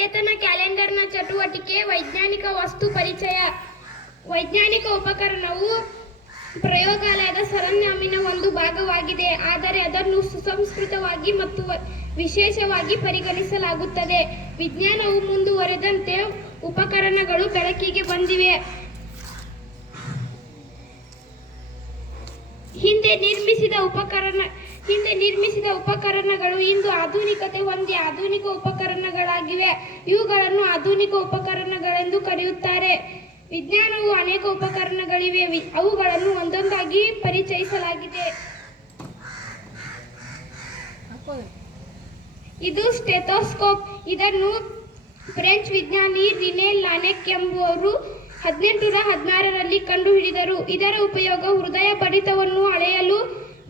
ಸಚೇತನ ಕ್ಯಾಲೆಂಡರ್ನ ಚಟುವಟಿಕೆ ವೈಜ್ಞಾನಿಕ ವಸ್ತು ಪರಿಚಯ. ವೈಜ್ಞಾನಿಕ ಉಪಕರಣವು ಪ್ರಯೋಗಾಲಯದ ಸರಂಜಾಮಿನ ಒಂದು ಭಾಗವಾಗಿದೆ, ಆದರೆ ಅದನ್ನು ಸುಸಂಸ್ಕೃತವಾಗಿ ಮತ್ತು ವಿಶೇಷವಾಗಿ ಪರಿಗಣಿಸಲಾಗುತ್ತದೆ. ವಿಜ್ಞಾನವು ಮುಂದುವರೆದಂತೆ ಉಪಕರಣಗಳು ಬೆಳಕಿಗೆ ಬಂದಿವೆ. ಹಿಂದೆ ನಿರ್ಮಿಸಿದ ಉಪಕರಣಗಳು ಇಂದು ಆಧುನಿಕತೆ ಹೊಂದಿ ಆಧುನಿಕ ಉಪಕರಣಗಳಾಗಿವೆ. ಇವುಗಳನ್ನು ಆಧುನಿಕ ಉಪಕರಣಗಳೆಂದು ಕರೆಯುತ್ತಾರೆ. ವಿಜ್ಞಾನವು ಅನೇಕ ಉಪಕರಣಗಳಿವೆ, ಅವುಗಳನ್ನು ಒಂದೊಂದಾಗಿ ಪರಿಚಯಿಸಲಾಗಿದೆ. ಇದು ಸ್ಟೆಥೋಸ್ಕೋಪ್. ಇದನ್ನು ಫ್ರೆಂಚ್ ವಿಜ್ಞಾನಿ ರಿನೆ ಲಾನೆಕ್ ಎಂಬುವರು 1816ರಲ್ಲಿ ಕಂಡುಹಿಡಿದರು. ಇದರ ಉಪಯೋಗ ಹೃದಯ ಬಡಿತವನ್ನು ಅಳೆಯಲು,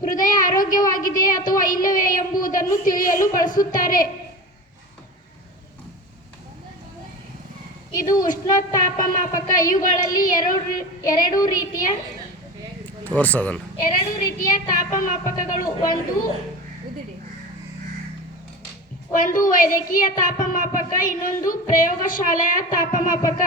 ಹೃದಯ ಆರೋಗ್ಯವಾಗಿದೆ ಅಥವಾ ಇಲ್ಲವೇ ಎಂಬುದನ್ನು ತಿಳಿಯಲು ಬಳಸುತ್ತಾರೆ. ಇದು ಉಷ್ಣತಾಪಮಾಪಕ. ಇವುಗಳಲ್ಲಿ ಎರಡು ರೀತಿಯ ತಾಪಮಾಪಕಗಳು. ಒಂದು ವೈದ್ಯಕೀಯ ತಾಪಮಾಪಕ, ಇನ್ನೊಂದು ಪ್ರಯೋಗಶಾಲೆಯ ತಾಪಮಾಪಕ.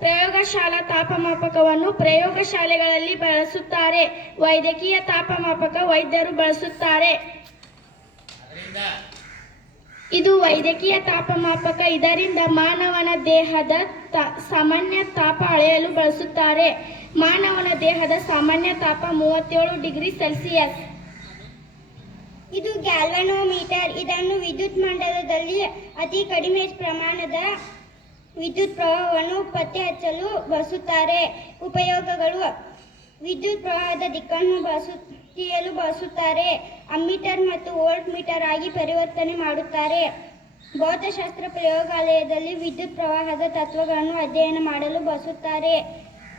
ಪ್ರಯೋಗಶಾಲಾ ತಾಪಮಾಪಕವನ್ನು ಪ್ರಯೋಗಶಾಲೆಗಳಲ್ಲಿ ಬಳಸುತ್ತಾರೆ. ವೈದ್ಯಕೀಯ ತಾಪಮಾಪಕ ವೈದ್ಯರು ಬಳಸುತ್ತಾರೆ. ಇದು ವೈದ್ಯಕೀಯ ತಾಪಮಾಪಕ. ಇದರಿಂದ ಮಾನವನ ದೇಹದ ಸಾಮಾನ್ಯ ತಾಪ ಅಳೆಯಲು ಬಳಸುತ್ತಾರೆ. ಮಾನವನ ದೇಹದ ಸಾಮಾನ್ಯ ತಾಪ 37 ಡಿಗ್ರಿ ಸೆಲ್ಸಿಯಸ್. ಇದು ಗ್ಯಾಲ್ವನೋಮೀಟರ್. ಇದನ್ನು ವಿದ್ಯುತ್ ಮಂಡಲದಲ್ಲಿ ಅತಿ ಕಡಿಮೆ ಪ್ರಮಾಣದ ವಿದ್ಯುತ್ ಪ್ರವಾಹವನ್ನು ಪತ್ತೆ ಹಚ್ಚಲು ಬಳಸುತ್ತಾರೆ. ಉಪಯೋಗಗಳು: ವಿದ್ಯುತ್ ಪ್ರವಾಹದ ದಿಕ್ಕನ್ನು ತಿಳಿಯಲು ಬಳಸುತ್ತಾರೆ. ಅಮ್ಮೀಟರ್ ಮತ್ತು ವೋಲ್ಟ್ ಮೀಟರ್ ಆಗಿ ಪರಿವರ್ತನೆ ಮಾಡುತ್ತಾರೆ. ಭೌತಶಾಸ್ತ್ರ ಪ್ರಯೋಗಾಲಯದಲ್ಲಿ ವಿದ್ಯುತ್ ಪ್ರವಾಹದ ತತ್ವಗಳನ್ನು ಅಧ್ಯಯನ ಮಾಡಲು ಬಳಸುತ್ತಾರೆ.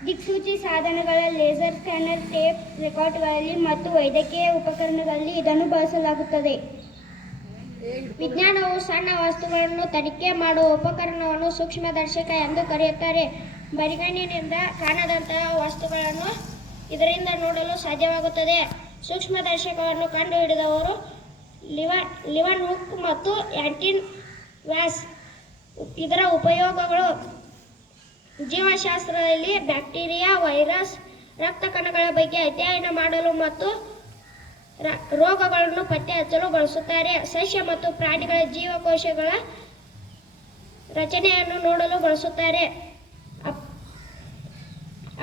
ದಿಕ್ಸೂಚಿ ಸಾಧನಗಳ, ಲೇಸರ್ ಸ್ಕ್ಯಾನರ್, ಟೇಪ್ ರೆಕಾರ್ಡರ್ಗಳಲ್ಲಿ ಮತ್ತು ವೈದ್ಯಕೀಯ ಉಪಕರಣಗಳಲ್ಲಿ ಇದನ್ನು ಬಳಸಲಾಗುತ್ತದೆ. ವಿಜ್ಞಾನವು ಸಣ್ಣ ವಸ್ತುಗಳನ್ನು ತನಿಖೆ ಮಾಡುವ ಉಪಕರಣವನ್ನು ಸೂಕ್ಷ್ಮದರ್ಶಕ ಎಂದು ಕರೆಯುತ್ತಾರೆ. ಬರಿಗಣ್ಣಿನಿಂದ ಕಾಣದಂತಹ ವಸ್ತುಗಳನ್ನು ಇದರಿಂದ ನೋಡಲು ಸಾಧ್ಯವಾಗುತ್ತದೆ. ಸೂಕ್ಷ್ಮದರ್ಶಕವನ್ನು ಕಂಡುಹಿಡಿದವರು ಲಿವನ್ ಹುಕ್ ಮತ್ತು ಆಂಟನ್ ವ್ಯಾಸ್. ಇದರ ಉಪಯೋಗಗಳು: ಜೀವಶಾಸ್ತ್ರದಲ್ಲಿ ಬ್ಯಾಕ್ಟೀರಿಯಾ, ವೈರಸ್, ರಕ್ತ ಕಣಗಳ ಬಗ್ಗೆ ಅಧ್ಯಯನ ಮಾಡಲು ಮತ್ತು ರೋಗಗಳನ್ನು ಪತ್ತೆ ಹಚ್ಚಲು ಬಳಸುತ್ತಾರೆ. ಸಸ್ಯ ಮತ್ತು ಪ್ರಾಣಿಗಳ ಜೀವಕೋಶಗಳ ರಚನೆಯನ್ನು ನೋಡಲು ಬಳಸುತ್ತಾರೆ.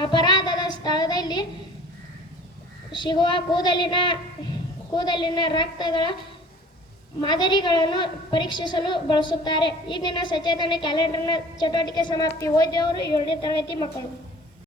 ಅಪರಾಧದ ಸ್ಥಳದಲ್ಲಿ ಸಿಗುವ ಕೂದಲಿನ ರಕ್ತಗಳ ಮಾದರಿಗಳನ್ನು ಪರೀಕ್ಷಿಸಲು ಬಳಸುತ್ತಾರೆ. ಇಂದಿನ ಸಚೇತನ ಕ್ಯಾಲೆಂಡರ್ನ ಚಟುವಟಿಕೆ ಸಮಾಪ್ತಿ. ಓದಿದವರು 7ನೇ ತರಗತಿ ಮಕ್ಕಳು.